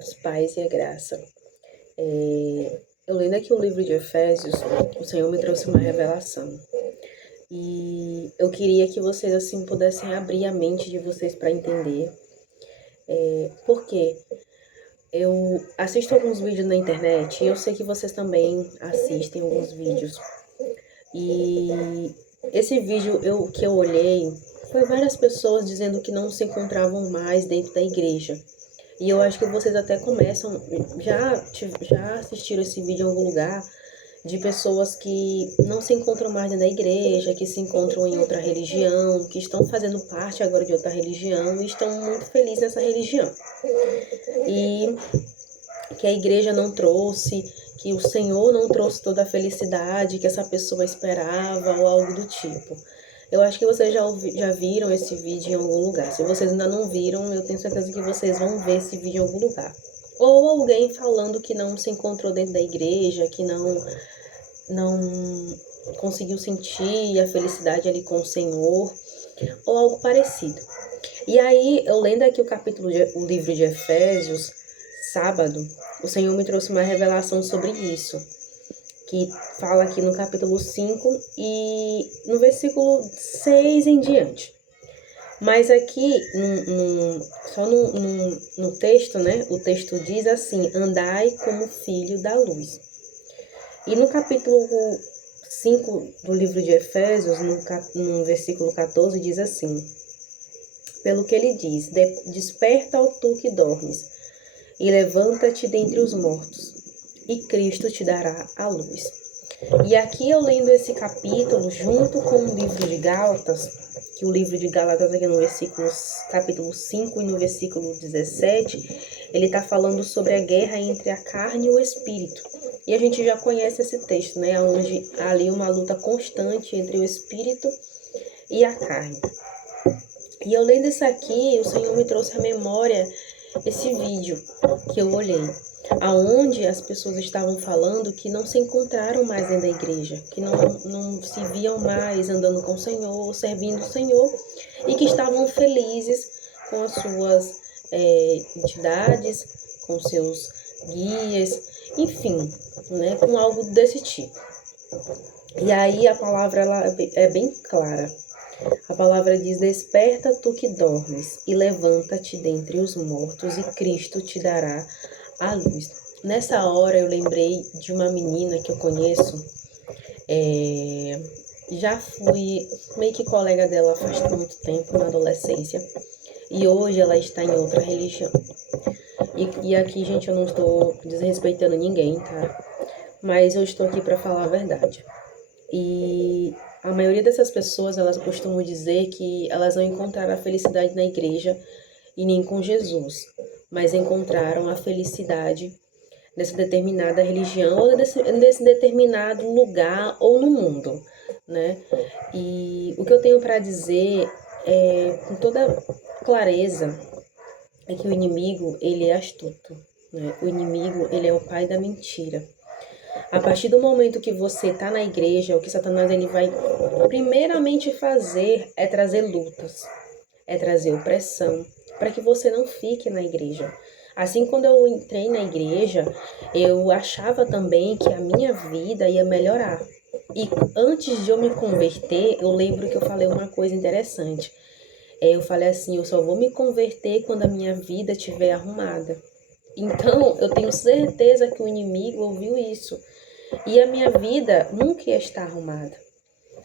Amados, paz e a graça. Eu lendo aqui o livro de Efésios, o Senhor me trouxe uma revelação. E eu queria que vocês assim pudessem abrir a mente de vocês para entender. Porque eu assisto alguns vídeos na internet e eu sei que vocês também assistem alguns vídeos. E esse vídeo que eu olhei foi várias pessoas dizendo que não se encontravam mais dentro da igreja. E eu acho que vocês até começam, já assistiram esse vídeo em algum lugar, de pessoas que não se encontram mais dentro da igreja, que se encontram em outra religião, que estão fazendo parte agora de outra religião e estão muito felizes nessa religião. E que a igreja não trouxe, que o Senhor não trouxe toda a felicidade que essa pessoa esperava ou algo do tipo. Eu acho que vocês já viram esse vídeo em algum lugar. Se vocês ainda não viram, eu tenho certeza que vocês vão ver esse vídeo em algum lugar. Ou alguém falando que não se encontrou dentro da igreja, que não conseguiu sentir a felicidade ali com o Senhor, ou algo parecido. E aí, eu lendo aqui o livro de Efésios, sábado, o Senhor me trouxe uma revelação sobre isso, que fala aqui no capítulo 5 e no versículo 6 em diante. Mas aqui, no texto, né, o texto diz assim: andai como filho da luz. E no capítulo 5 do livro de Efésios, no versículo 14, diz assim: pelo que ele diz, desperta, ó tu que dormes, e levanta-te dentre os mortos, e Cristo te dará a luz. E aqui eu lendo esse capítulo, junto com o livro de Gálatas, que o livro de Gálatas aqui no capítulo 5 e no versículo 17, ele está falando sobre a guerra entre a carne e o espírito. E a gente já conhece esse texto, né? Onde há ali uma luta constante entre o espírito e a carne. E eu lendo isso aqui, o Senhor me trouxe à memória esse vídeo que eu olhei, aonde as pessoas estavam falando que não se encontraram mais dentro da igreja, que não se viam mais andando com o Senhor, servindo o Senhor, e que estavam felizes com as suas entidades, com seus guias, enfim, né, com algo desse tipo. E aí a palavra ela é bem clara. A palavra diz: desperta tu que dormes, e levanta-te dentre os mortos, e Cristo te dará a luz. Nessa hora eu lembrei de uma menina que eu conheço, já fui meio que colega dela faz muito tempo, na adolescência, e hoje ela está em outra religião. E aqui, gente, eu não estou desrespeitando ninguém, tá? Mas eu estou aqui para falar a verdade. E a maioria dessas pessoas, elas costumam dizer que elas não encontraram a felicidade na igreja e nem com Jesus, mas encontraram a felicidade nessa determinada religião ou nesse determinado lugar ou no mundo, né? E o que eu tenho para dizer com toda clareza, é que o inimigo, ele é astuto, né? O inimigo, ele é o pai da mentira. A partir do momento que você está na igreja, o que Satanás ele vai primeiramente fazer é trazer lutas, é trazer opressão, para que você não fique na igreja. Assim, quando eu entrei na igreja, eu achava também que a minha vida ia melhorar. E antes de eu me converter, eu lembro que eu falei uma coisa interessante. Eu falei assim: eu só vou me converter quando a minha vida estiver arrumada. Então, eu tenho certeza que o inimigo ouviu isso. E a minha vida nunca ia estar arrumada.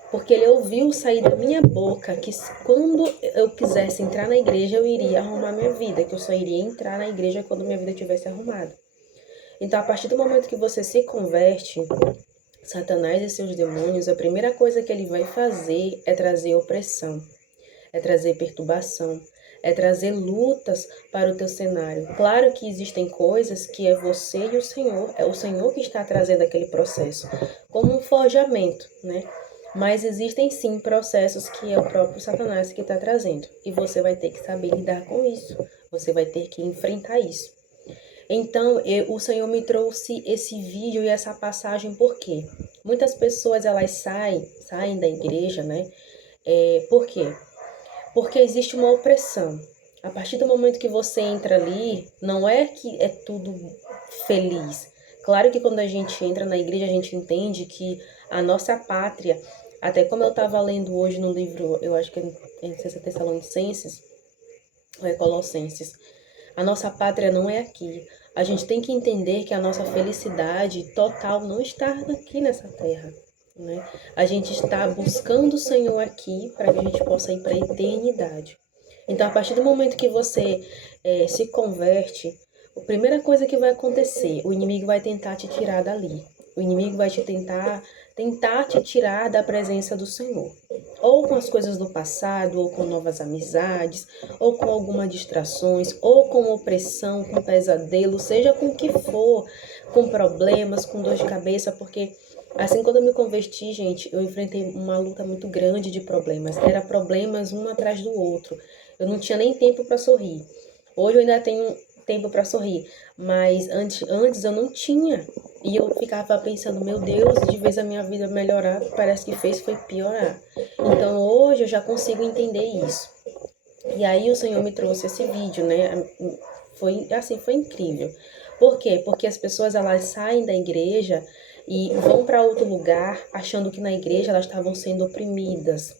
Porque ele ouviu sair da minha boca que quando eu quisesse entrar na igreja, eu iria arrumar minha vida. Que eu só iria entrar na igreja quando minha vida estivesse arrumada. Então, a partir do momento que você se converte, Satanás e seus demônios, a primeira coisa que ele vai fazer é trazer opressão, é trazer perturbação, é trazer lutas para o teu cenário. Claro que existem coisas que é você e o Senhor que está trazendo aquele processo, como um forjamento, né? Mas existem sim processos que é o próprio Satanás que está trazendo. E você vai ter que saber lidar com isso. Você vai ter que enfrentar isso. Então, o Senhor me trouxe esse vídeo e essa passagem porque muitas pessoas elas saem da igreja, né? Por quê? Porque existe uma opressão. A partir do momento que você entra ali, não é que é tudo feliz. Claro que quando a gente entra na igreja, a gente entende que a nossa pátria, até como eu estava lendo hoje no livro, eu acho que é em 6 Tessalonicenses, ou é Colossenses, a nossa pátria não é aqui. A gente tem que entender que a nossa felicidade total não está aqui nessa terra, né? A gente está buscando o Senhor aqui para que a gente possa ir para a eternidade. Então, a partir do momento que você se converte, a primeira coisa que vai acontecer, o inimigo vai tentar te tirar dali. O inimigo vai te tentar te tirar da presença do Senhor. Ou com as coisas do passado, ou com novas amizades, ou com algumas distrações, ou com opressão, com pesadelo, seja com o que for, com problemas, com dor de cabeça, porque assim, quando eu me converti, gente, eu enfrentei uma luta muito grande de problemas. Era problemas um atrás do outro. Eu não tinha nem tempo para sorrir. Hoje eu ainda tenho tempo para sorrir, mas antes eu não tinha. E eu ficava pensando, meu Deus, de vez a minha vida melhorar, parece que fez foi piorar. Então hoje eu já consigo entender isso. E aí o Senhor me trouxe esse vídeo, né? Foi assim, foi incrível. Por quê? Porque as pessoas elas saem da igreja e vão para outro lugar achando que na igreja elas estavam sendo oprimidas.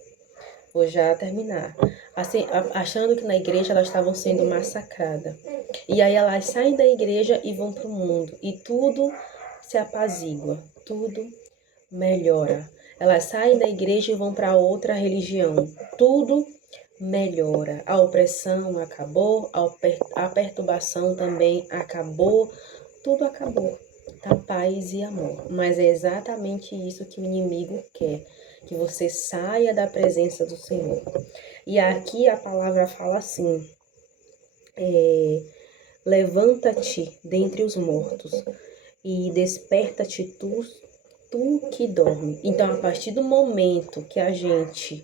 Vou já terminar. Assim, achando que na igreja elas estavam sendo massacradas. E aí elas saem da igreja e vão para o mundo. E tudo se apazigua, tudo melhora. Elas saem da igreja e vão para outra religião. Tudo melhora. A opressão acabou, a perturbação também acabou, tudo acabou. Tá paz e amor. Mas é exatamente isso que o inimigo quer, que você saia da presença do Senhor. E aqui a palavra fala assim: levanta-te dentre os mortos e desperta-te tu que dorme. Então, a partir do momento que a gente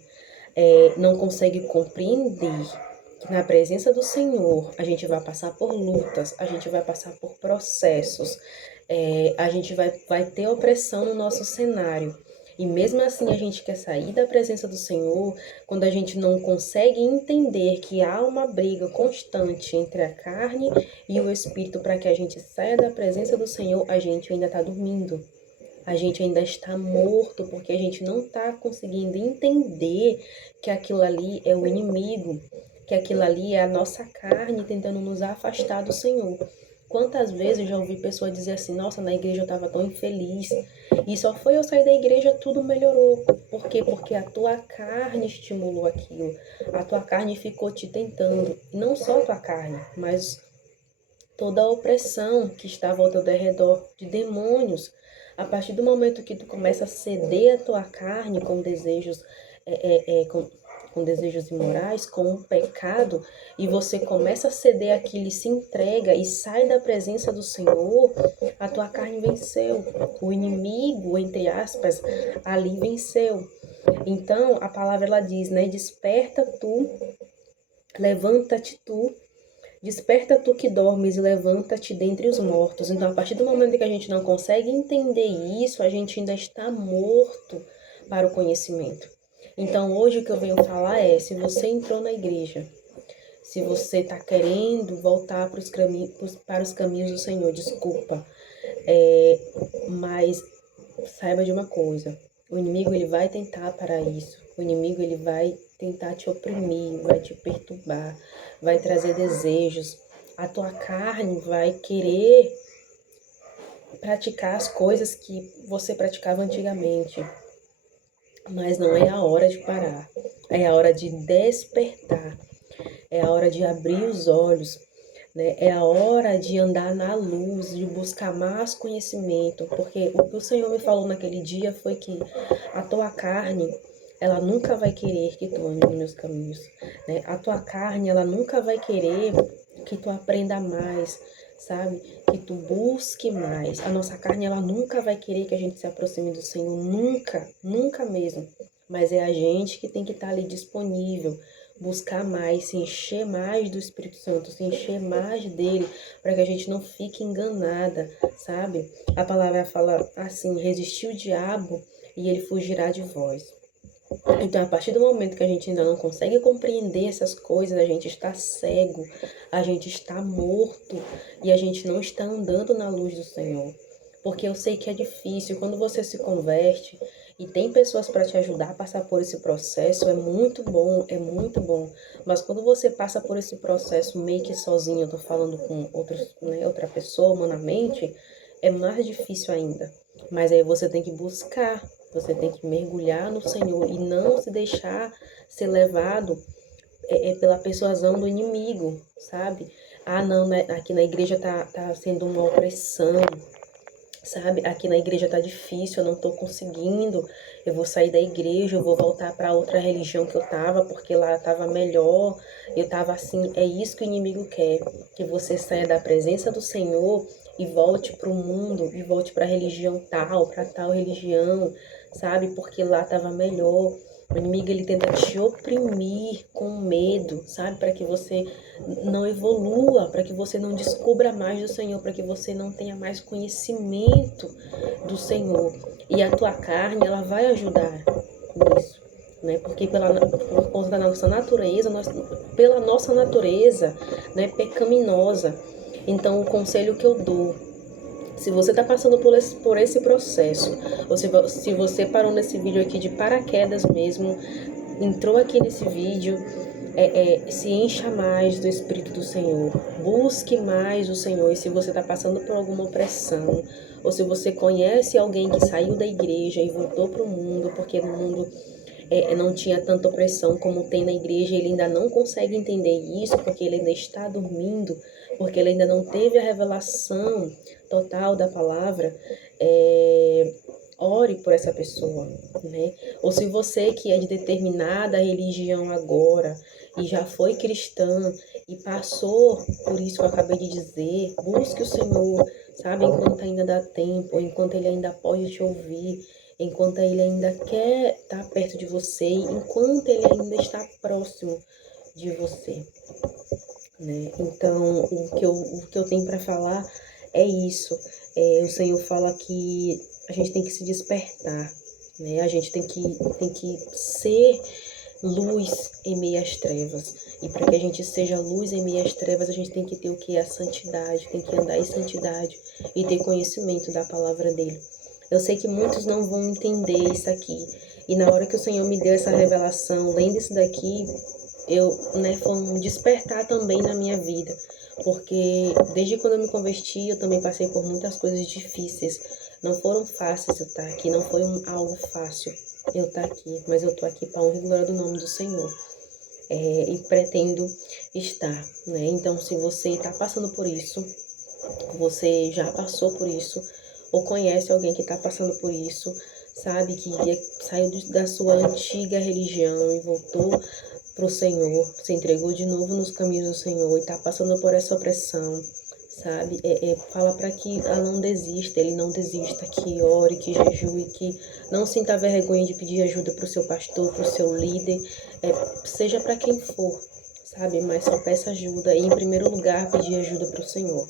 não consegue compreender que na presença do Senhor a gente vai passar por lutas, a gente vai passar por processos, a gente vai ter opressão no nosso cenário. E mesmo assim a gente quer sair da presença do Senhor, quando a gente não consegue entender que há uma briga constante entre a carne e o espírito para que a gente saia da presença do Senhor, a gente ainda está dormindo. A gente ainda está morto porque a gente não está conseguindo entender que aquilo ali é o inimigo, que aquilo ali é a nossa carne tentando nos afastar do Senhor. Quantas vezes eu já ouvi pessoas dizer assim: nossa, na igreja eu estava tão infeliz e só foi eu sair da igreja tudo melhorou. Por quê? Porque a tua carne estimulou aquilo, a tua carne ficou te tentando. E não só a tua carne, mas toda a opressão que estava ao teu redor de demônios. A partir do momento que tu começa a ceder a tua carne com desejos, com desejos imorais, com o pecado, e você começa a ceder aquilo e se entrega e sai da presença do Senhor, a tua carne venceu. O inimigo, entre aspas, ali venceu. Então, a palavra ela diz, né? Desperta tu, levanta-te tu, desperta tu que dormes e levanta-te dentre os mortos. Então, a partir do momento que a gente não consegue entender isso, a gente ainda está morto para o conhecimento. Então, hoje o que eu venho falar é, se você entrou na igreja, se você está querendo voltar para os caminhos do Senhor, desculpa, mas saiba de uma coisa, o inimigo ele vai tentar para isso, o inimigo ele vai tentar te oprimir, vai te perturbar, vai trazer desejos, a tua carne vai querer praticar as coisas que você praticava antigamente, mas não é a hora de parar, é a hora de despertar, é a hora de abrir os olhos, né? É a hora de andar na luz, de buscar mais conhecimento, porque o que o Senhor me falou naquele dia foi que a tua carne, ela nunca vai querer que tu ande nos meus caminhos, né? A tua carne, ela nunca vai querer que tu aprenda mais, sabe? Que tu busque mais. A nossa carne, ela nunca vai querer que a gente se aproxime do Senhor, nunca, nunca mesmo. Mas é a gente que tem que estar ali disponível, buscar mais, se encher mais do Espírito Santo, se encher mais dele, para que a gente não fique enganada, sabe? A palavra fala assim: resistir o diabo e ele fugirá de vós. Então, a partir do momento que a gente ainda não consegue compreender essas coisas, a gente está cego, a gente está morto e a gente não está andando na luz do Senhor. Porque eu sei que é difícil, quando você se converte e tem pessoas para te ajudar a passar por esse processo, é muito bom, é muito bom. Mas quando você passa por esse processo meio que sozinho, eu tô falando com outra pessoa humanamente, é mais difícil ainda. Mas aí você tem que buscar, você tem que mergulhar no Senhor e não se deixar ser levado pela persuasão do inimigo, sabe? Ah, não, né? Aqui na igreja tá sendo uma opressão, sabe? Aqui na igreja tá difícil, eu não tô conseguindo. Eu vou sair da igreja, eu vou voltar para outra religião que eu tava, porque lá tava melhor. Eu tava assim, é isso que o inimigo quer, que você saia da presença do Senhor e volte para o mundo, e volte para a religião tal, para tal religião, sabe? Porque lá tava melhor. O inimigo, ele tenta te oprimir com medo, sabe? Para que você não evolua, para que você não descubra mais do Senhor, para que você não tenha mais conhecimento do Senhor. E a tua carne, ela vai ajudar nisso, né? Porque por conta da nossa natureza, pela nossa natureza, né, pecaminosa. Então, o conselho que eu dou, se você está passando por esse processo, ou se você parou nesse vídeo aqui de paraquedas mesmo, entrou aqui nesse vídeo, se encha mais do Espírito do Senhor, busque mais o Senhor. E se você está passando por alguma opressão, ou se você conhece alguém que saiu da igreja e voltou para o mundo, porque no mundo não tinha tanta opressão como tem na igreja, ele ainda não consegue entender isso, porque ele ainda está dormindo, porque ele ainda não teve a revelação total da palavra, ore por essa pessoa, né? Ou se você que é de determinada religião agora e já foi cristã e passou por isso que eu acabei de dizer, busque o Senhor, sabe? Enquanto ainda dá tempo, enquanto ele ainda pode te ouvir, enquanto ele ainda quer estar perto de você, enquanto ele ainda está próximo de você, né? Então, o que eu tenho para falar é isso. O Senhor fala que a gente tem que se despertar, né? A gente tem que ser luz em meio às trevas. E para que a gente seja luz em meio às trevas, a gente tem que ter o que? A santidade, tem que andar em santidade e ter conhecimento da palavra dele. Eu sei que muitos não vão entender isso aqui. E na hora que o Senhor me deu essa revelação, lendo isso daqui, foi um despertar também na minha vida, porque desde quando eu me converti, eu também passei por muitas coisas difíceis. Não foram fáceis eu estar aqui, não foi algo fácil eu estar aqui, mas eu estou aqui para honra e glória do nome do Senhor. E pretendo estar, né? Então, se você está passando por isso, você já passou por isso, ou conhece alguém que está passando por isso, sabe, que saiu da sua antiga religião e voltou para o Senhor, se entregou de novo nos caminhos do Senhor e está passando por essa opressão, sabe? Fala para que ela não desista, ele não desista, que ore, que jejue, que não sinta vergonha de pedir ajuda para o seu pastor, para o seu líder, seja para quem for, sabe? Mas só peça ajuda e, em primeiro lugar, pedir ajuda para o Senhor.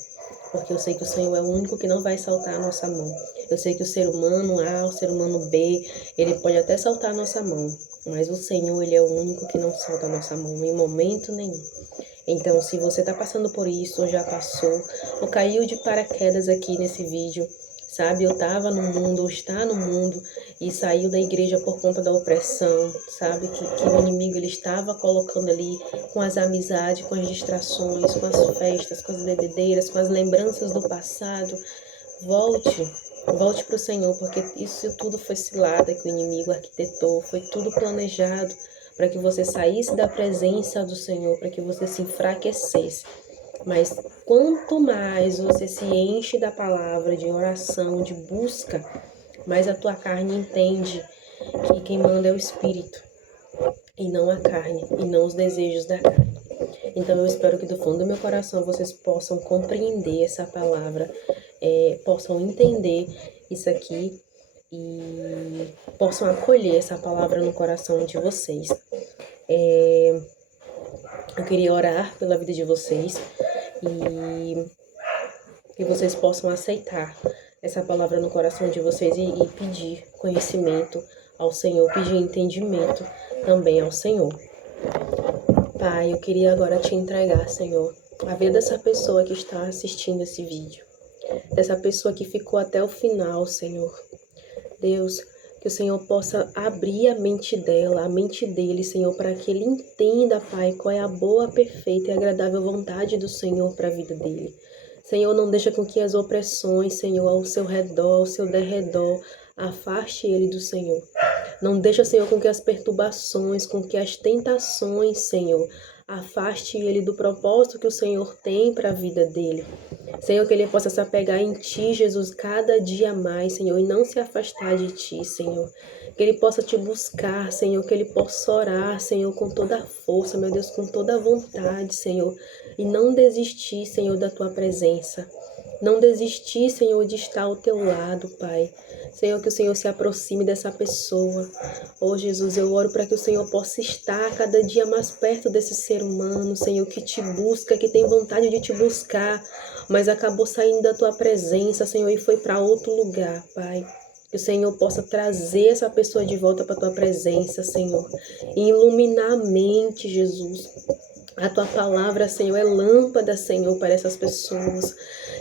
Porque eu sei que o Senhor é o único que não vai saltar a nossa mão. Eu sei que o ser humano A, o ser humano B, ele pode até saltar a nossa mão, mas o Senhor, ele é o único que não solta a nossa mão em momento nenhum. Então, se você está passando por isso, ou já passou, ou caiu de paraquedas aqui nesse vídeo, sabe? Eu estava no mundo, ou está no mundo, e saiu da igreja por conta da opressão, sabe? Que o inimigo, ele estava colocando ali com as amizades, com as distrações, com as festas, com as bebedeiras, com as lembranças do passado. Volte para o Senhor, porque isso tudo foi cilada que o inimigo arquitetou, foi tudo planejado para que você saísse da presença do Senhor, para que você se enfraquecesse. Mas quanto mais você se enche da palavra, de oração, de busca, mais a tua carne entende que quem manda é o Espírito, e não a carne, e não os desejos da carne. Então eu espero que do fundo do meu coração vocês possam compreender essa palavra, possam entender isso aqui e possam acolher essa palavra no coração de vocês. Eu queria orar pela vida de vocês e que vocês possam aceitar essa palavra no coração de vocês e pedir conhecimento ao Senhor, pedir entendimento também ao Senhor. Pai, eu queria agora te entregar, Senhor, a vida dessa pessoa que está assistindo esse vídeo, dessa pessoa que ficou até o final, Senhor. Deus, que o Senhor possa abrir a mente dela, a mente dele, Senhor, para que ele entenda, Pai, qual é a boa, perfeita e agradável vontade do Senhor para a vida dele. Senhor, não deixa com que as opressões, Senhor, ao seu redor, ao seu derredor, afaste ele do Senhor. Não deixa, Senhor, com que as perturbações, com que as tentações, Senhor, afaste ele do propósito que o Senhor tem para a vida dele. Senhor, que ele possa se apegar em Ti, Jesus, cada dia mais, Senhor, e não se afastar de Ti, Senhor. Que ele possa Te buscar, Senhor, que ele possa orar, Senhor, com toda a força, meu Deus, com toda a vontade, Senhor, e não desistir, Senhor, da Tua presença. Não desistir, Senhor, de estar ao Teu lado, Pai. Senhor, que o Senhor se aproxime dessa pessoa. Oh, Jesus, eu oro para que o Senhor possa estar cada dia mais perto desse ser humano, Senhor, que Te busca, que tem vontade de Te buscar, mas acabou saindo da Tua presença, Senhor, e foi para outro lugar, Pai. Que o Senhor possa trazer essa pessoa de volta para a Tua presença, Senhor, e iluminar a mente, Jesus. A Tua palavra, Senhor, é lâmpada, Senhor, para essas pessoas.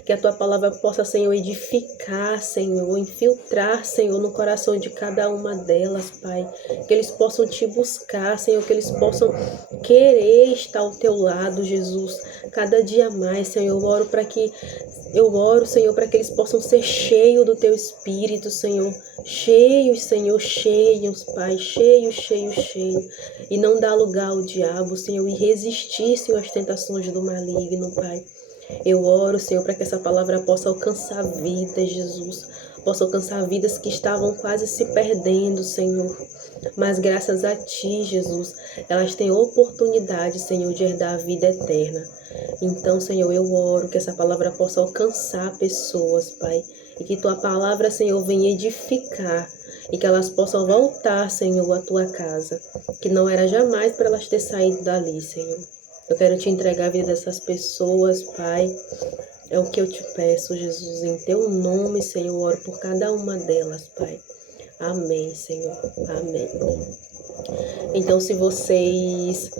Que a Tua palavra possa, Senhor, edificar, Senhor, infiltrar, Senhor, no coração de cada uma delas, Pai. Que eles possam Te buscar, Senhor, que eles possam querer estar ao Teu lado, Jesus. Cada dia mais, Senhor, eu oro, Senhor, para que eles possam ser cheios do Teu Espírito, Senhor. Cheios, Senhor, cheios, Pai. Cheios, cheios, cheios. E não dar lugar ao diabo, Senhor, e resistir, Senhor, às tentações do maligno, Pai. Eu oro, Senhor, para que essa palavra possa alcançar vidas, Jesus. Possa alcançar vidas que estavam quase se perdendo, Senhor. Mas graças a Ti, Jesus, elas têm oportunidade, Senhor, de herdar a vida eterna. Então, Senhor, eu oro que essa palavra possa alcançar pessoas, Pai. E que Tua palavra, Senhor, venha edificar. E que elas possam voltar, Senhor, à Tua casa. Que não era jamais para elas ter saído dali, Senhor. Eu quero Te entregar a vida dessas pessoas, Pai. É o que eu Te peço, Jesus. Em Teu nome, Senhor, eu oro por cada uma delas, Pai. Amém, Senhor. Amém. Então, se vocês...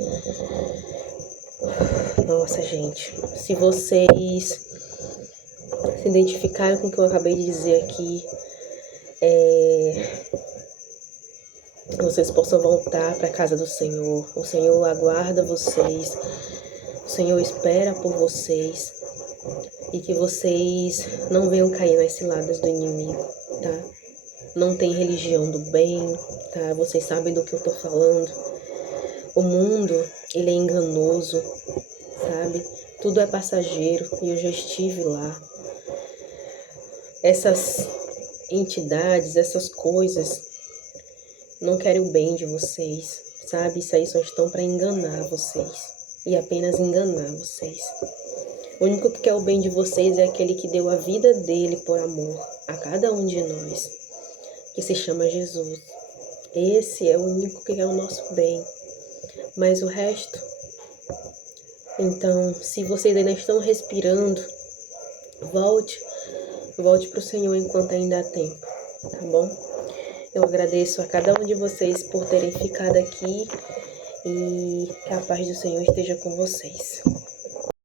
Nossa, gente. Se vocês se identificaram com o que eu acabei de dizer aqui, vocês possam voltar para a casa do Senhor. O Senhor aguarda vocês. O Senhor espera por vocês. E que vocês não venham cair nas ciladas do inimigo, tá? Não tem religião do bem, tá? Vocês sabem do que eu tô falando. O mundo, ele é enganoso, sabe? Tudo é passageiro e eu já estive lá. Essas entidades, essas coisas não querem o bem de vocês, sabe? Isso aí só estão para enganar vocês e apenas enganar vocês. O único que quer o bem de vocês é aquele que deu a vida dele por amor a cada um de nós, que se chama Jesus. Esse é o único que quer o nosso bem. Mas o resto... Então, se vocês ainda estão respirando, volte para o Senhor enquanto ainda há tempo, tá bom? Eu agradeço a cada um de vocês por terem ficado aqui e que a paz do Senhor esteja com vocês.